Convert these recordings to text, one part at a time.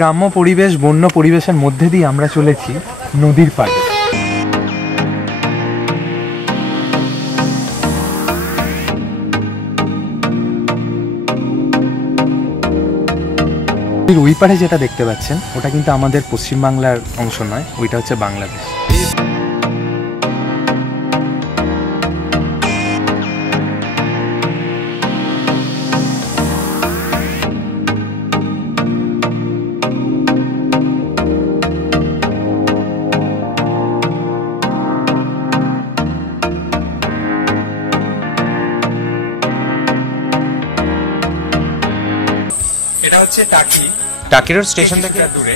গ্রাম্য পরিবেশ, বন্য পরিবেশের মধ্যে দিয়ে আমরা চলেছি নদীর পাড়ে। ওই পাড়ে যেটা দেখতে পাচ্ছেন ওটা কিন্তু আমাদের পশ্চিমবাংলার অংশ নয়, ওইটা হচ্ছে বাংলাদেশ। এটা হচ্ছে টাকি। টাকি রোড স্টেশন থেকে দূরে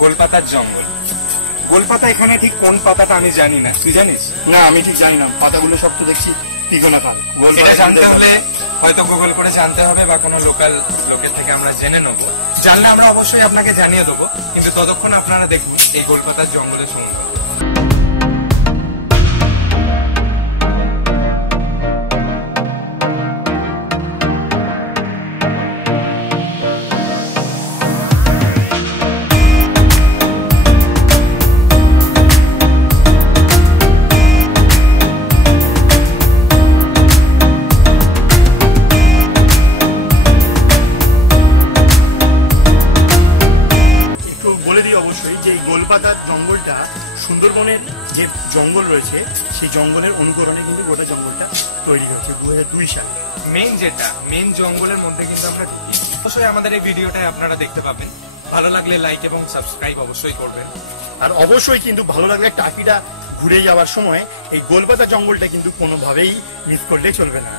গোলপাতার জঙ্গল। গোলপাতা এখানে ঠিক কোন পাতাটা আমি জানি না, তুই জানিস? না, আমি ঠিক জানি না। পাতাগুলো সব তো দেখছি পিগনা পাতা। এটা জানতে হলে হয়তো গুগল করে জানতে হবে বা কোনো লোকাল লোকের থেকে আমরা জেনে নেবো। জানলে আমরা অবশ্যই আপনাকে জানিয়ে দেবো, কিন্তু ততক্ষণ আপনারা দেখুন এই গোলপাতার জঙ্গলের সৌন্দর্য। গোলপাতার জঙ্গলটা সুন্দরবনের যে জঙ্গল রয়েছে সেই জঙ্গলের অনুকরণে কিন্তু গোটা জঙ্গলটা তৈরি হচ্ছে 2002 সালে। মেন জঙ্গলের মধ্যে কিন্তু আমরা অবশ্যই আমাদের এই ভিডিওটাই আপনারা দেখতে পাবেন। ভালো লাগলে লাইক এবং সাবস্ক্রাইব অবশ্যই করবেন। আর অবশ্যই কিন্তু ভালো লাগলে টাকিটা ঘুরে যাওয়ার সময় এই গোলপাতা জঙ্গলটা কিন্তু কোনোভাবেই মিস করলে চলবে না।